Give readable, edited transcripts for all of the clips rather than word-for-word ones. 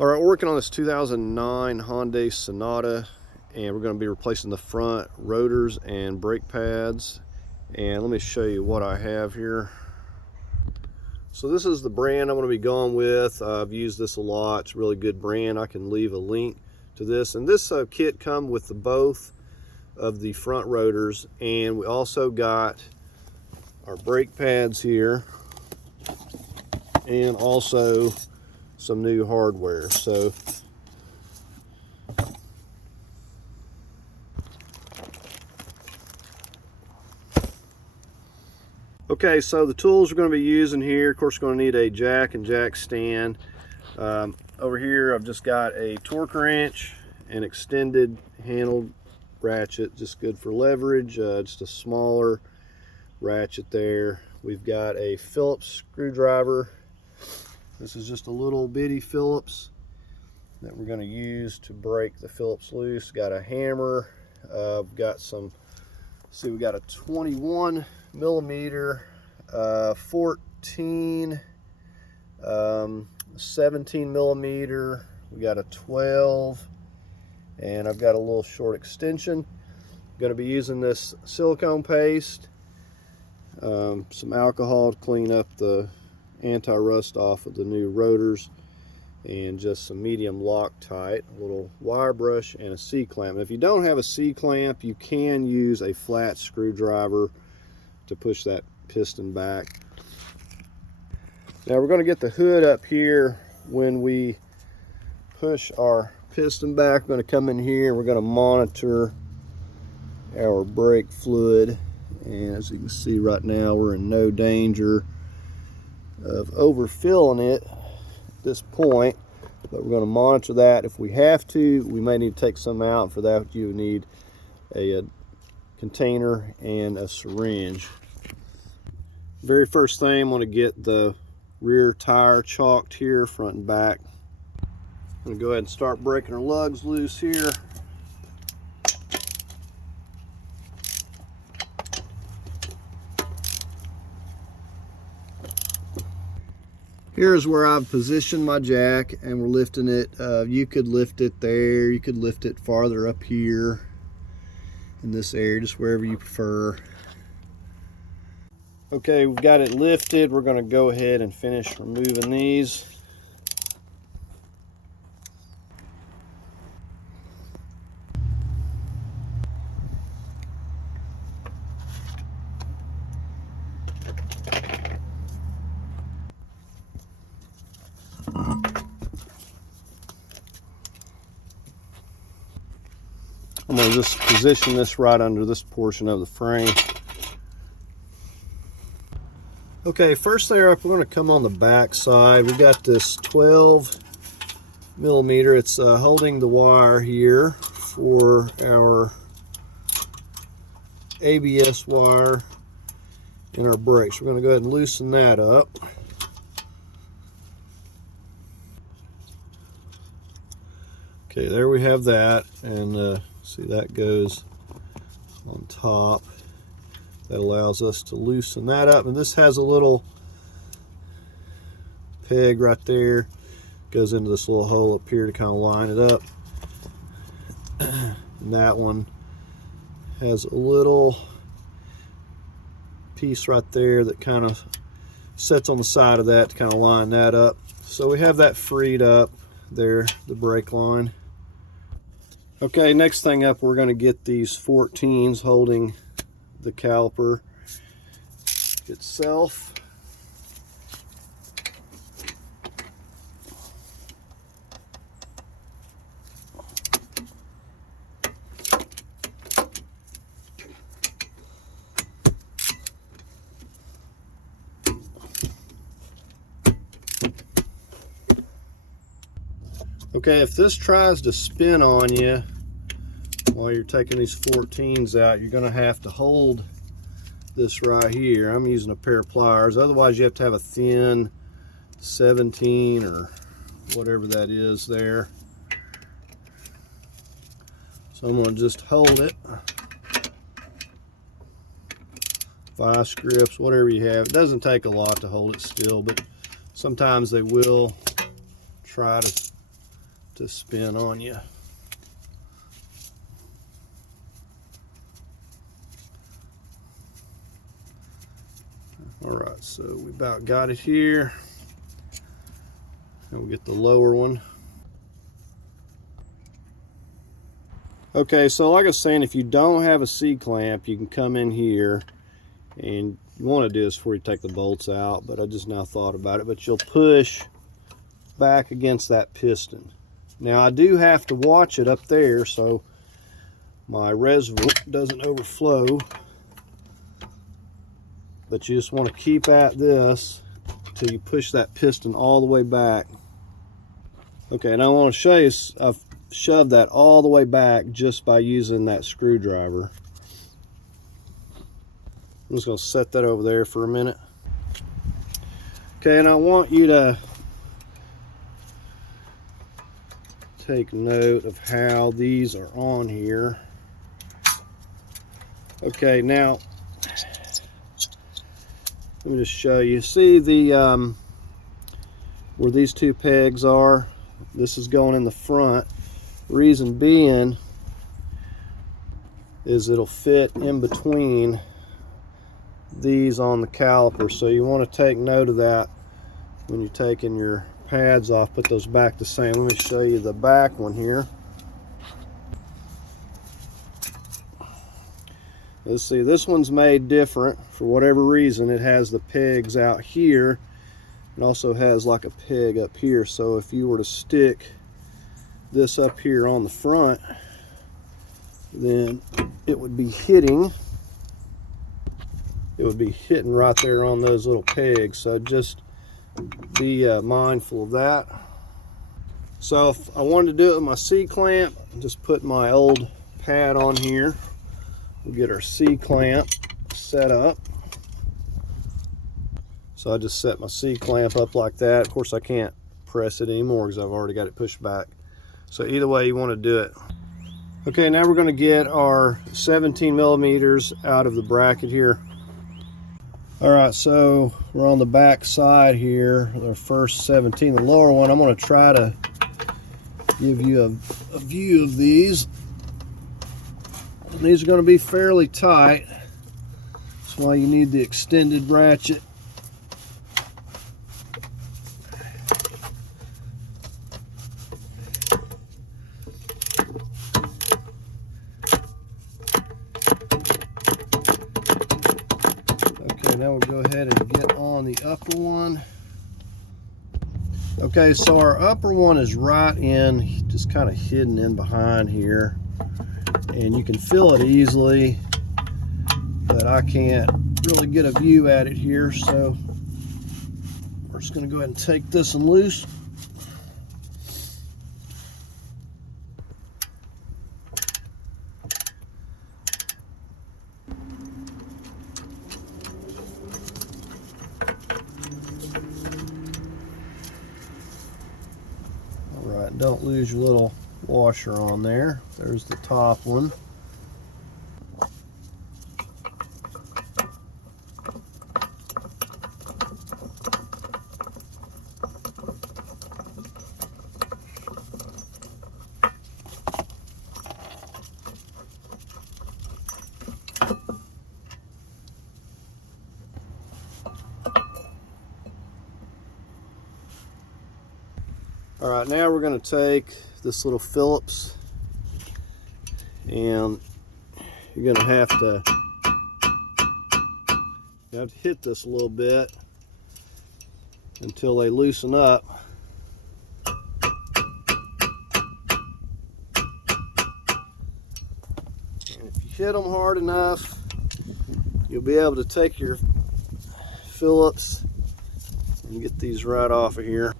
All right, we're working on this 2009 Hyundai Sonata, and we're going to be replacing the front rotors and brake pads. And let me show you what I have here. So this is the brand I'm going to be going with. I've used this a lot. It's a really good brand. I can leave a link to this. And this kit comes with both of the front rotors, and we also got our brake pads here, and also some new hardware. So okay, so the tools we're going to be using here, of course, we're going to need a jack and jack stand. Over here I've just got a torque wrench, an extended handled ratchet, just good for leverage, just a smaller ratchet there. We've got a Phillips screwdriver. This is just a little bitty Phillips that we're going to use to break the Phillips loose. Got a hammer. We've got some, see, we got a 21 millimeter, 14, 17 millimeter. We got a 12, and I've got a little short extension. I'm going to be using this silicone paste, some alcohol to clean up the anti-rust off of the new rotors, and just some medium Loctite, a little wire brush, and a C-clamp. If you don't have a C-clamp, you can use a flat screwdriver to push that piston back. Now we're going to get the hood up here. When we push our piston back, we're going to come in here, we're going to monitor our brake fluid, and as you can see right now, we're in no danger of overfilling it at this point, but we're going to monitor that. If we have to, we may need to take some out. For that, you need a container and a syringe. Very first thing, I'm going to get the rear tire chalked here, front and back. I'm going to go ahead and start breaking our lugs loose here. Here's where I've positioned my jack, and we're lifting it. You could lift it there, you could lift it farther up here in this area, just wherever you prefer. Okay, we've got it lifted. We're going to go ahead and finish removing these. I'm going to just position this right under this portion of the frame. Okay, first thing up, we're going to come on the back side. We've got this 12 millimeter. It's holding the wire here for our ABS wire in our brakes. We're going to go ahead and loosen that up. Okay, there we have that, and see, that goes on top. That allows us to loosen that up, and this has a little peg right there, goes into this little hole up here to kind of line it up. And that one has a little piece right there that kind of sits on the side of that to kind of line that up. So we have that freed up there, the brake line. Okay, next thing up, we're going to get these 14s holding the caliper itself. Okay, if this tries to spin on you while you're taking these 14s out, you're going to have to hold this right here. I'm using a pair of pliers. Otherwise, you have to have a thin 17 or whatever that is there. So I'm going to just hold it. Vice grips, whatever you have. It doesn't take a lot to hold it still, but sometimes they will try to this spin on you. All right, so we about got it here. And we'll get the lower one. Okay, so like I was saying, if you don't have a C-clamp, you can come in here, and you want to do this before you take the bolts out, but I just now thought about it. But you'll push back against that piston. Now I do have to watch it up there so my reservoir doesn't overflow, but you just want to keep at this till you push that piston all the way back. Okay, and I want to show you, I've shoved that all the way back just by using that screwdriver. I'm just going to set that over there for a minute. Okay, and I want you to take note of how these are on here. Okay, now let me just show you. See the where these two pegs are? This is going in the front. Reason being is it'll fit in between these on the caliper, so you want to take note of that when you're taking your pads off. Put those back the same. Let me show you the back one here. Let's see, this one's made different for whatever reason. It has the pegs out here. It also has like a peg up here, so if you were to stick this up here on the front, then it would be hitting right there on those little pegs. So just be mindful of that. So if I wanted to do it with my C-clamp, just put my old pad on here. We'll get our C-clamp set up. So I just set my C-clamp up like that. Of course I can't press it anymore because I've already got it pushed back. So either way you want to do it. Okay, now we're going to get our 17 millimeters out of the bracket here. Alright, so we're on the back side here, the first 17, the lower one. I'm going to try to give you a view of these. And these are going to be fairly tight. That's why you need the extended ratchet. Okay, now we'll go ahead and get on the upper one. Okay, so our upper one is right in, just kind of hidden in behind here. And you can feel it easily, but I can't really get a view at it here, so we're just going to go ahead and take this one loose. Alright, don't lose your little washer on there. There's the top one. Alright, now we're going to take this little Phillips, and you're going to have to hit this a little bit until they loosen up. And if you hit them hard enough, you'll be able to take your Phillips and get these right off of here.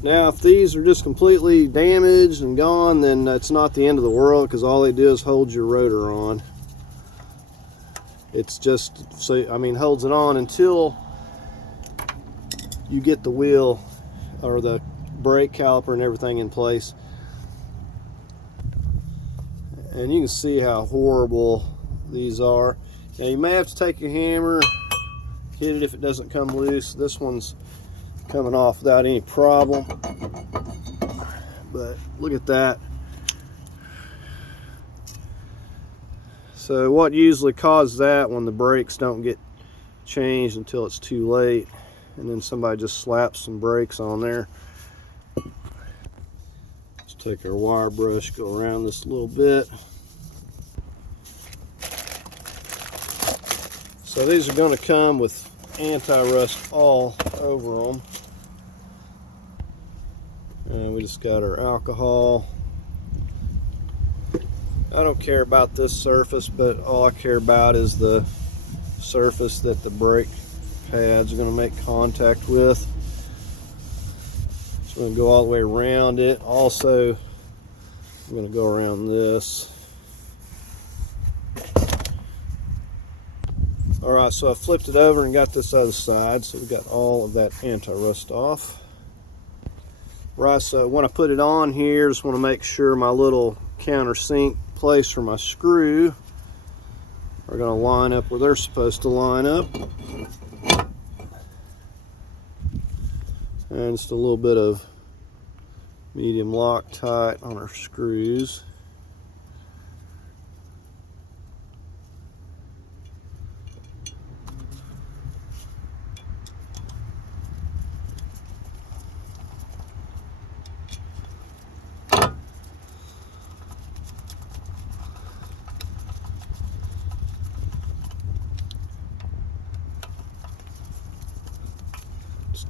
Now, if these are just completely damaged and gone, then that's not the end of the world, because all they do is hold your rotor on. It's just, so I mean, holds it on until you get the wheel or the brake caliper and everything in place. And you can see how horrible these are. Now, you may have to take your hammer, hit it if it doesn't come loose. This one's coming off without any problem. But look at that. So what usually causes that when the brakes don't get changed until it's too late, and then somebody just slaps some brakes on there. Let's take our wire brush, go around this a little bit. So these are going to come with anti-rust all over them. And we just got our alcohol. I don't care about this surface, but all I care about is the surface that the brake pads are going to make contact with. So I'm going to go all the way around it. Also, I'm going to go around this. Alright, so I flipped it over and got this other side, so we got all of that anti-rust off. Right, so when I put it on here, just want to make sure my little countersink place for my screw are going to line up where they're supposed to line up. And just a little bit of medium Loctite on our screws.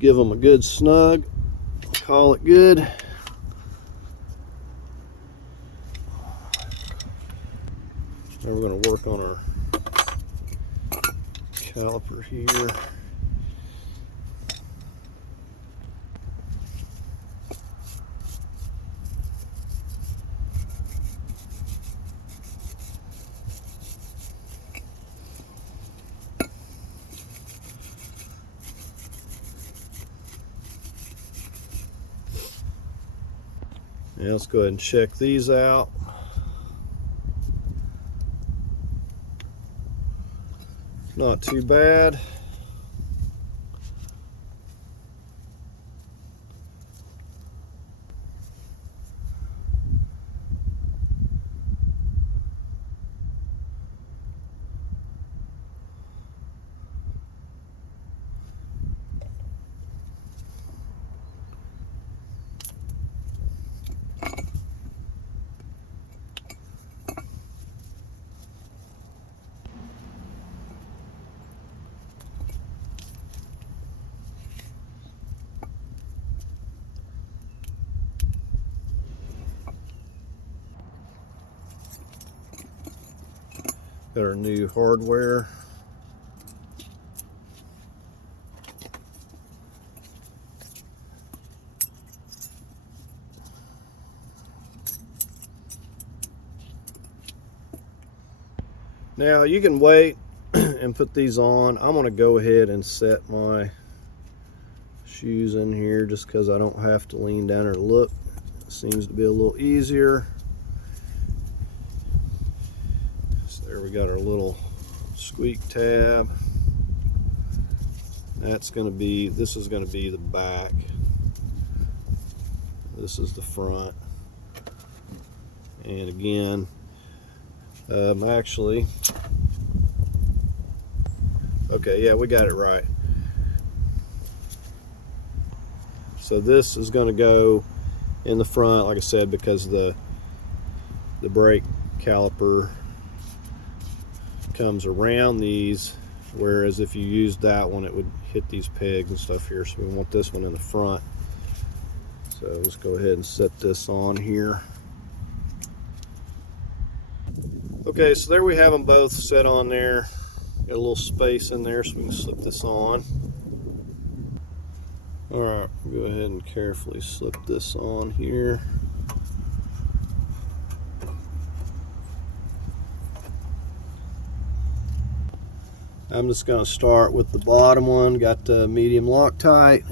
Give them a good snug, call it good. Now we're going to work on our caliper here. Now let's go ahead and check these out. Not too bad. Got our new hardware. Now you can wait and put these on. I'm going to go ahead and set my shoes in here just because I don't have to lean down or look. It seems to be a little easier. There we got our little squeak tab. That's going to be, this is going to be the back. This is the front. And again, actually, okay, yeah, we got it right. So this is going to go in the front, like I said, because the brake caliper comes around these, whereas if you used that one it would hit these pegs and stuff here, so we want this one in the front. So let's go ahead and set this on here. Okay, so there we have them both set on there. Got a little space in there so we can slip this on. Alright, go ahead and carefully slip this on here. I'm just going to start with the bottom one. Got the medium Loctite.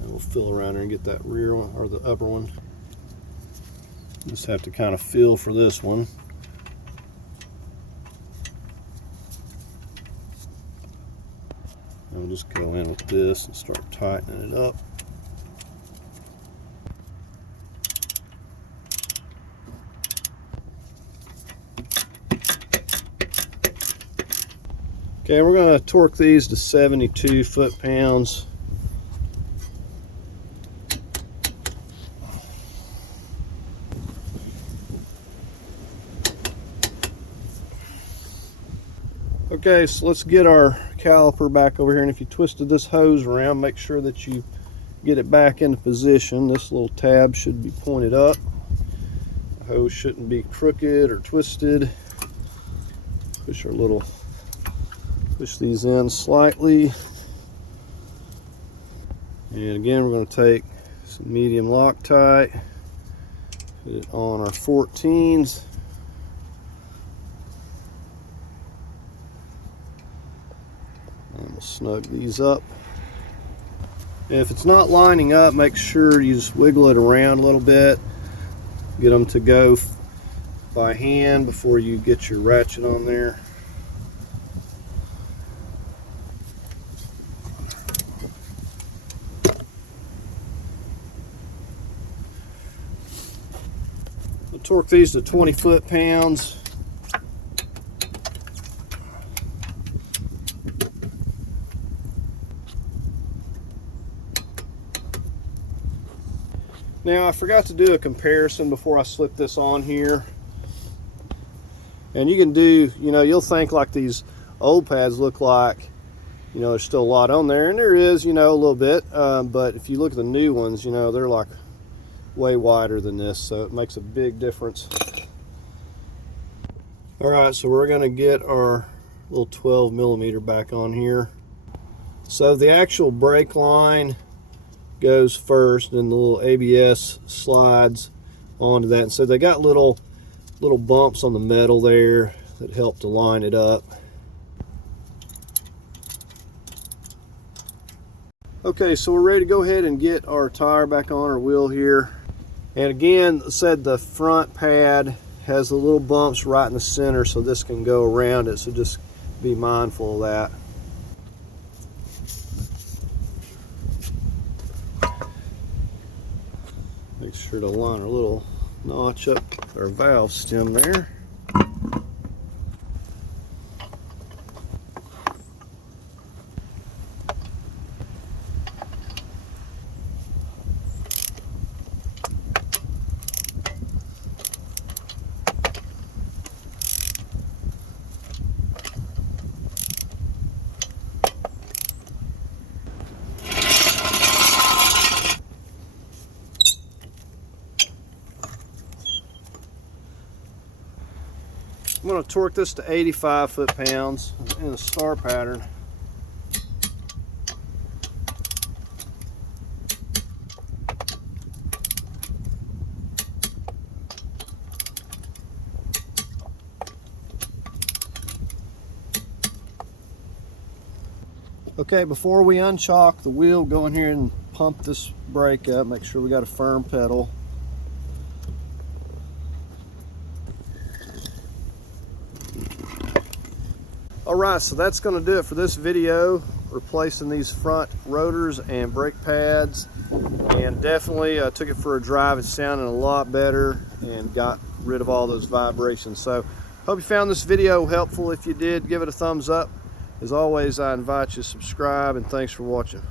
And we'll fill around there and get that rear one, or the upper one. Just have to kind of feel for this one. I'll just go in with this and start tightening it up. Okay, we're going to torque these to 72 foot-pounds. Okay, so let's get our caliper back over here, and if you twisted this hose around, make sure that you get it back into position. This little tab should be pointed up. The hose shouldn't be crooked or twisted. Push these in slightly. And again, we're going to take some medium Loctite, put it on our 14s. And we'll snug these up. And if it's not lining up, make sure you just wiggle it around a little bit. Get them to go by hand before you get your ratchet on there. We'll torque these to 20 foot-pounds. Now, I forgot to do a comparison before I slip this on here. And you can do, you'll think like these old pads look like, there's still a lot on there, and there is, a little bit. But if you look at the new ones, they're like way wider than this, so it makes a big difference. All right, so we're going to get our little 12 millimeter back on here. So the actual brake line goes first, and the little ABS slides onto that. And so they got little bumps on the metal there that help to line it up. Okay, so we're ready to go ahead and get our tire back on our wheel here. And again, I said the front pad has the little bumps right in the center, so this can go around it, so just be mindful of that. Make sure to line our little notch up our valve stem there. I'm going to torque this to 85 foot-pounds in a star pattern. Okay, before we unchock the wheel, go in here and pump this brake up. Make sure we got a firm pedal. Alright, so that's going to do it for this video, replacing these front rotors and brake pads. And definitely took it for a drive. It's sounding a lot better and got rid of all those vibrations. So hope you found this video helpful. If you did, give it a thumbs up. As always, I invite you to subscribe, and thanks for watching.